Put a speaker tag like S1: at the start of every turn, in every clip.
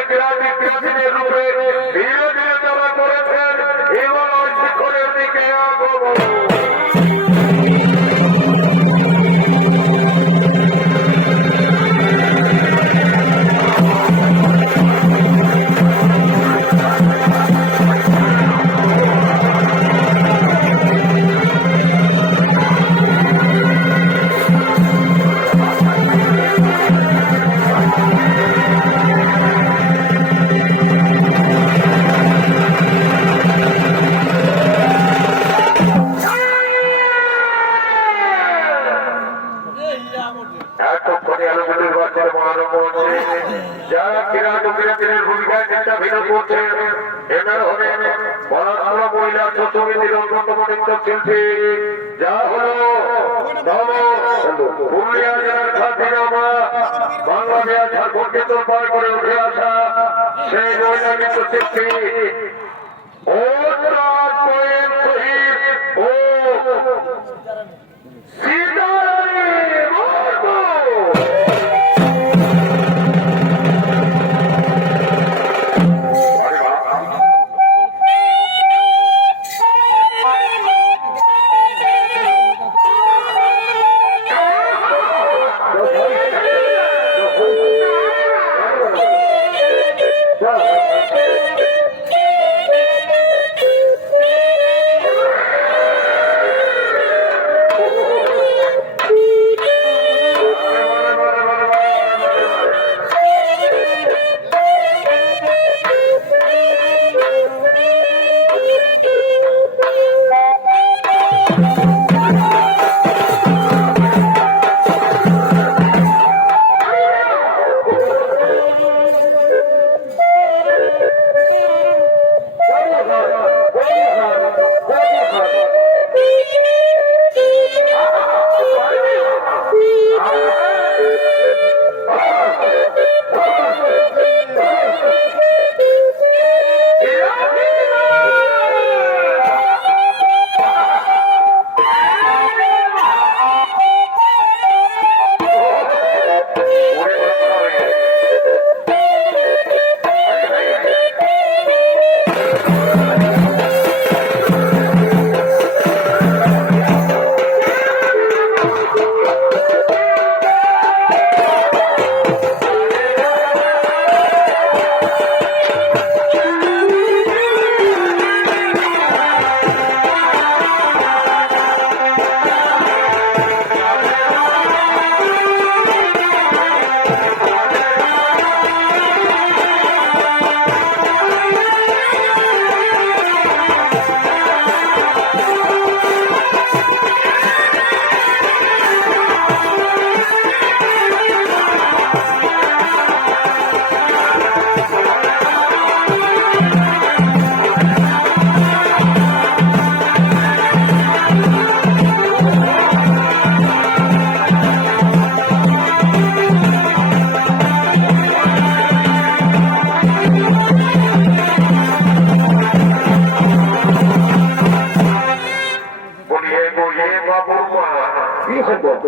S1: ক্রীড়াবিদ ক্রীড়াবিদের রূপে বছর মহারম যারা ক্রীড়াবিদ ক্রীড়াবিদের ভূমিকায় চিন্তাভিন্ন করছে এনার হলেন পড়াশোনা মহিলা সমিতির অন্যতম নৃত্য যা হলো পুরুলিয়া জেলার খাদিনামা বাংলাদেশ ঝাড়খণ্ডকে তোলপাড় করে উঠে আসা সেই মহিলা নৃত্য ও তার শহীদ ও সীতারানী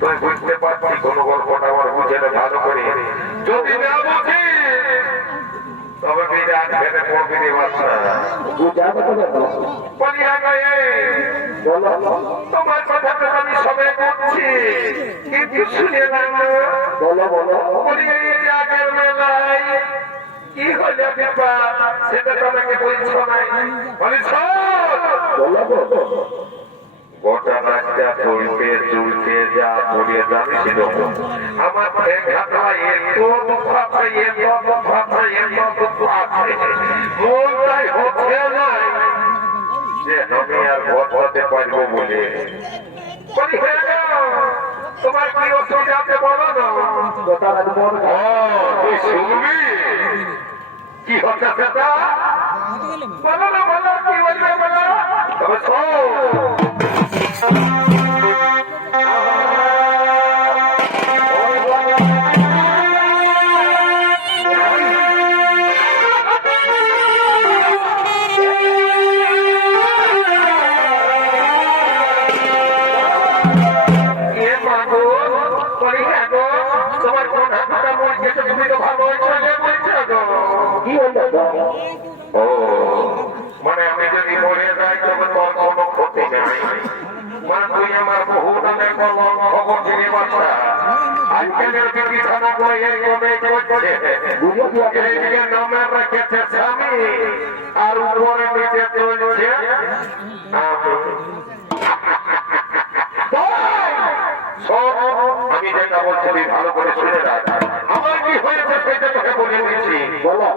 S1: তুই বুঝতে পারছি কোন গল্পটা আমার বুঝে ভালো করে যদি না বুঝি তোমার কথা আমি সবে করছি কিন্তু শুনে
S2: বলো বলো
S1: বলিয়া মেলায় কি হলে ব্যাপার সেটা তোমাকে বলছো নাই বলিস
S2: বলো।
S1: গোটা রাস্তা চলতে চলতে যা পড়ে সেরকম আমার ঘাটা এত আছে এত আমি আর বদলাতে পারব বলে। হয়ে তোমার কি অসুবিধা আছে না? শুনবি? কি হচ্ছে Oh. আমি যেটা বলছি তুই ভালো করে শুনে রাখ। আমার কি হয়েছে সেটা তোকে বলে দিচ্ছি।
S2: বলো।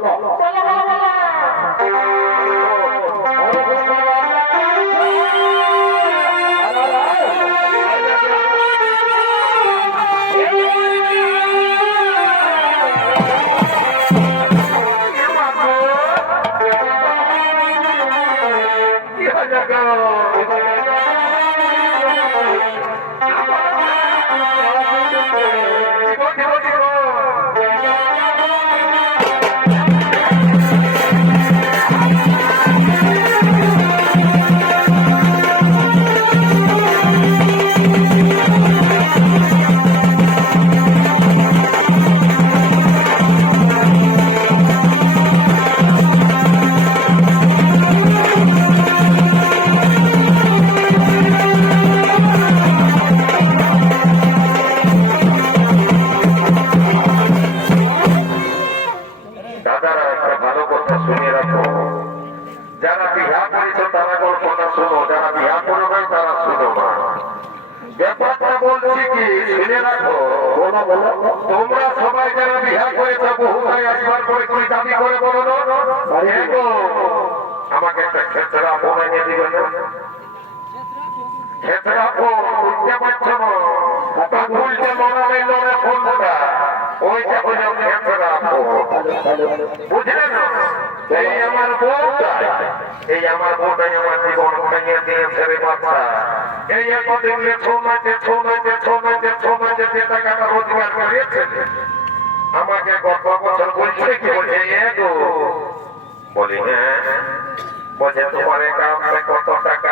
S1: বুঝতে পারছ না পাগল যে ফোনটা ওইটা হলো ক্ষেত্রা ফোন এই আমার বউটা এই আমার বউটাই আমার জীবন ভেঙে দিয়েছে রে বাচ্চা এই এতদিন ছো মাঝে ছো মাঝে ছো মাঝে ছো মাঝে যে টাকাটা রোজগার করেছে আমাকে গত বছর বলছে কি বলছে বলি হ্যাঁ বলছে তোমার একাউন্টে কত টাকা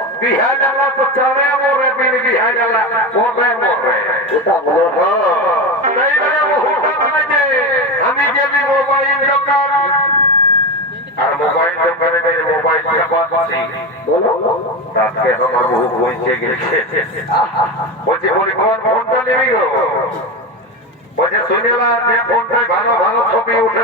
S1: বিহা জ্বালা তো চলে মরে বিন বিহা জ্বালা মরে মরে
S2: ওটা বলো
S1: বহুটা যে মোবাইল দোকান আর মোবাইল দোকানে গেলে মোবাইলটা পাচ্ছি আজকে আমার বহু পৌঁছে গেছে বলছি বলি কোন ফোনটা নেবি গো যে ছবি উঠে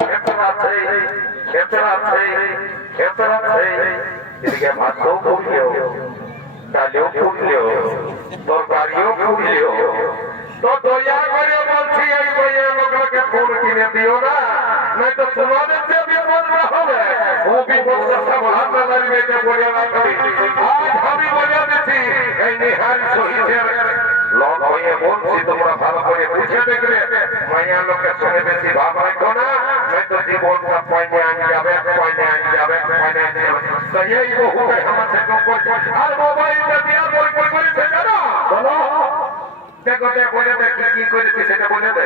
S1: খেতরা আছে খেতরা আছে এদিকে ভাতও আমি বলে দিচ্ছি এই নিহাল শহীদের লক হয়ে বলছি, তোমরা ভালো করে বুঝে দেখবে। মাইয়া লোকের সঙ্গে বেশি ভাব রাখো না। নাই তো জীবনটা পয়নে আনি যাবে, পয়নে আনি যাবে, পয়নে আনি যাবে। তো এই বহুকে আমার আর মোবাইলটা দিয়ে বই বই করেছে দেখো বলে দে কি করেছি সেটা বলে দে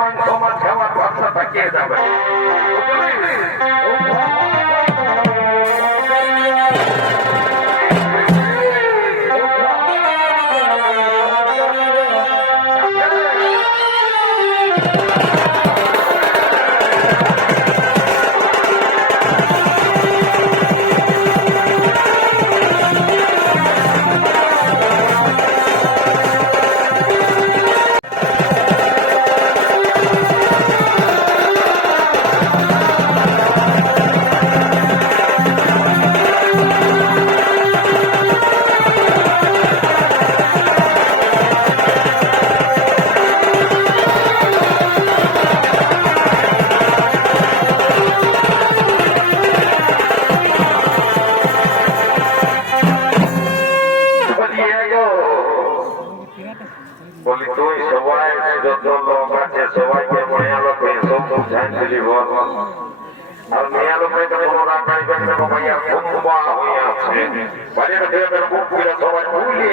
S1: মাংস মাছ খাওয়ার কথা থাকিয়ে যাবে।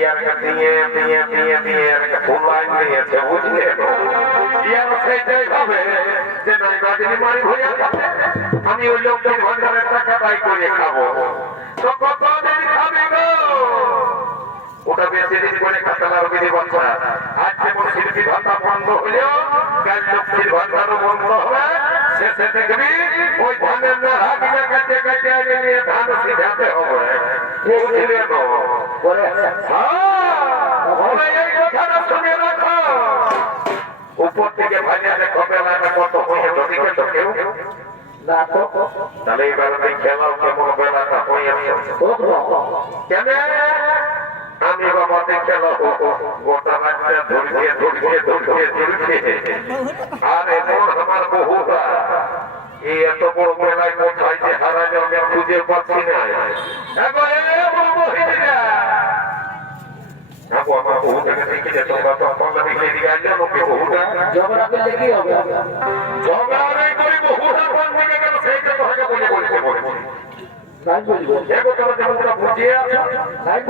S1: ইয়ার দিয়ে দিয়ে দিয়ে দিয়ে একটা ফুল লাইন দিয়েছে বুঝলে আমি ওই লক্ষ্মীর ঘণ্টার টাকা তাই করে খাব। তো কতদিন খাবি গো? ওটা বেশি দিন করে কাতালার বিধি বাচ্চা আজ যেমন শিল্পী ভাতা বন্ধ হলেও কাল লক্ষ্মীর ভান্ডারও বন্ধ হবে। শেষে দেখবি ওই ধানের না হাতিয়ে কাটে কাটে আগে নিয়ে ধান সিঝাতে হবে?
S2: করে
S1: হ্যাঁ, এই কথাটা শুনে রাখো। উপর থেকে ভাইয়া দেখো বেলায় কত হয়ে যদি কেউ?
S2: না তো
S1: তাহলে এই বেলাতে খেলাও কেমন বেলাটা হয়ে কেন?
S2: ঝগড়া
S1: করি বলে বলতে বলেছি বুঝিয়ে বলি ভাই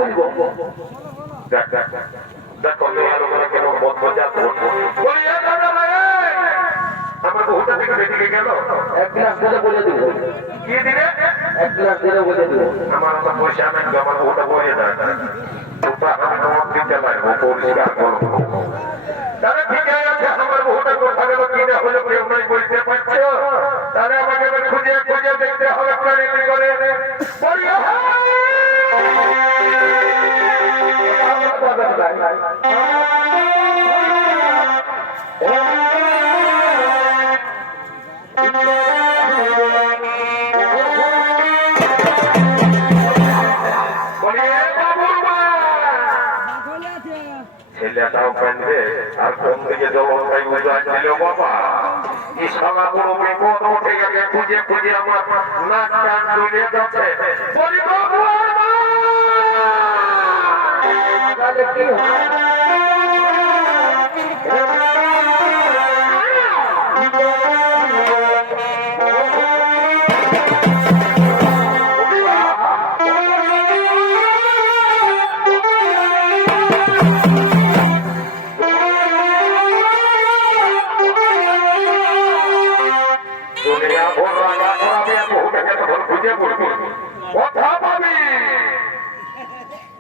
S1: আমার
S2: এক গ্লাস বলে এক গ্লাস বলে
S1: আমার পয়সা নাই আমার বহুটা বয়ে যায় ওটা আমি তোমার দিতে পারব পরিষ্কার করব তাহলে ঠিক আছে গেল কিনে হলে কেউ নাই বলতে পারছ। তাহলে আমাকে খুঁজে খুঁজে দেখতে হবে করে করে বলি ছেলেটাও আর কোন দিকে যখন ভাই উদার ছিল বাবা এই শালা বড় বিপদ উঠে গেছে, খুঁজে খুঁজে আমার নাচ গান চলে যাচ্ছে।
S2: কি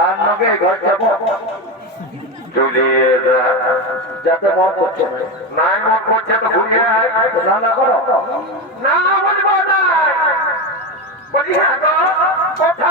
S2: আর নগে ঘর যাব
S1: চলিয়ে যা
S2: যাতে করছে
S1: নাই করছে তো ঘুরিয়ে
S2: না না করো
S1: না বলব হ্যাঁ কথা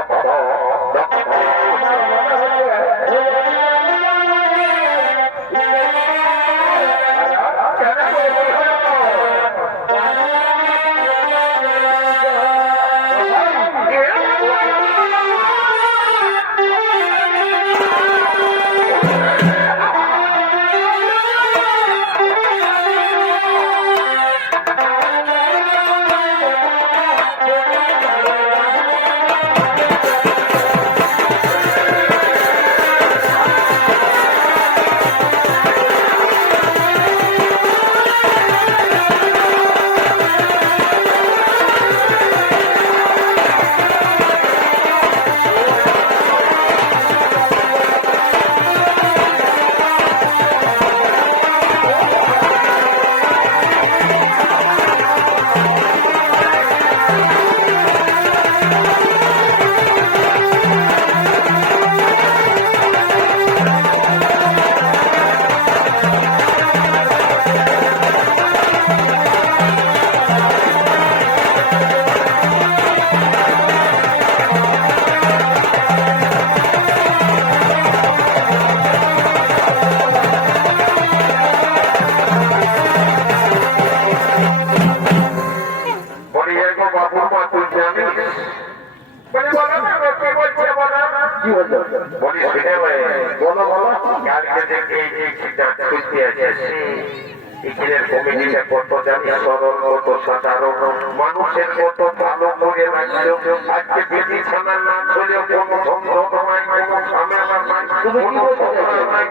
S1: সরল মানুষের কত ভালো করে রাখল আজকে বেদি ছানার নাম হলেও কোনো সন্দেহ নাই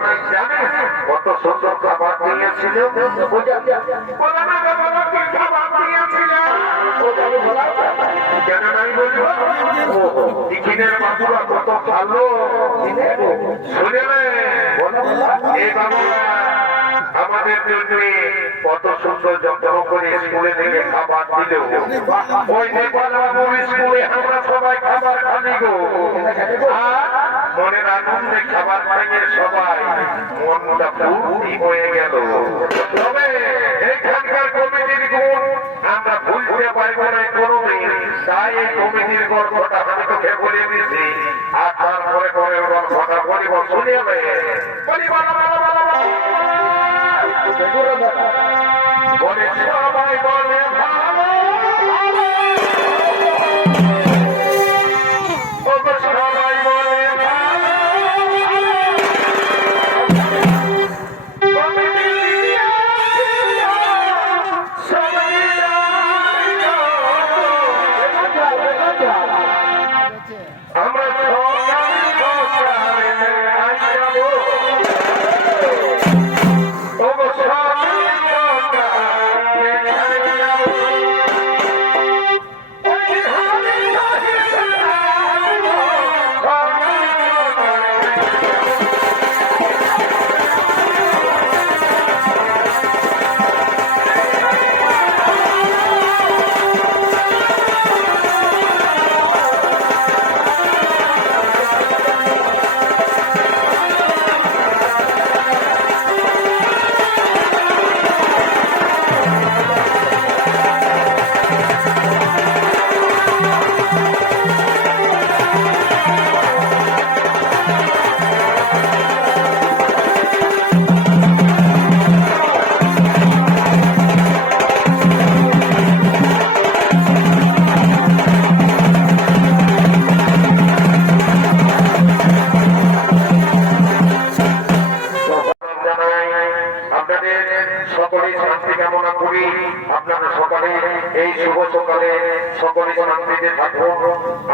S1: নাই জানিস কত সুন্দর খাবার দিয়েছিল। না কেন নাই বলব ইখিনের বাবুরা কত ভালো। শুনে এই বাবুরা। আমাদের জন্য কত সুন্দর যত্ন করে স্কুলে থেকে খাবার দিল ওই স্কুলে আমরা সবাই খাবার গো। খাবার খাইয়ে সবাই পারব না কোনো তাই এই কমিটির গল্পটা আমি তোকে বলে দিচ্ছি। দিছি আর তারপরে পরে গল্পটা বলিব শুনিয়ে নে বলি বলো বলো বলো বলো।
S2: বেগুড়ে দেখা
S1: বলে, সবাই বলে ভালো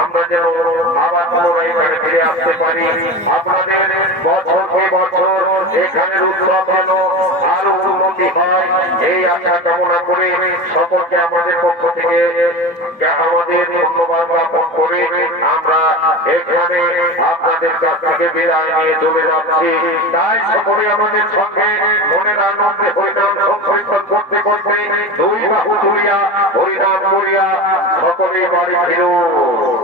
S1: আমরা যেন আবার পুনরায় এখানে ফিরে আসতে পারি। আপনাদের বছরকে বছর এখানে উৎসব কামনা করে সকলকে আমাদের পক্ষ থেকে আমাদের ধন্যবাদ জ্ঞাপন করে আমরা এখানে আপনাদের কাছ থেকে বিদায় নিয়ে চলে যাচ্ছি। তাই সকলে আমাদের সঙ্গে মনের আনন্দে হরিনাম সংকীর্তন করতে করতে দুই বাহু ধরিয়া, হরিনাম করিয়া সকলে বাড়ি ফিরুন।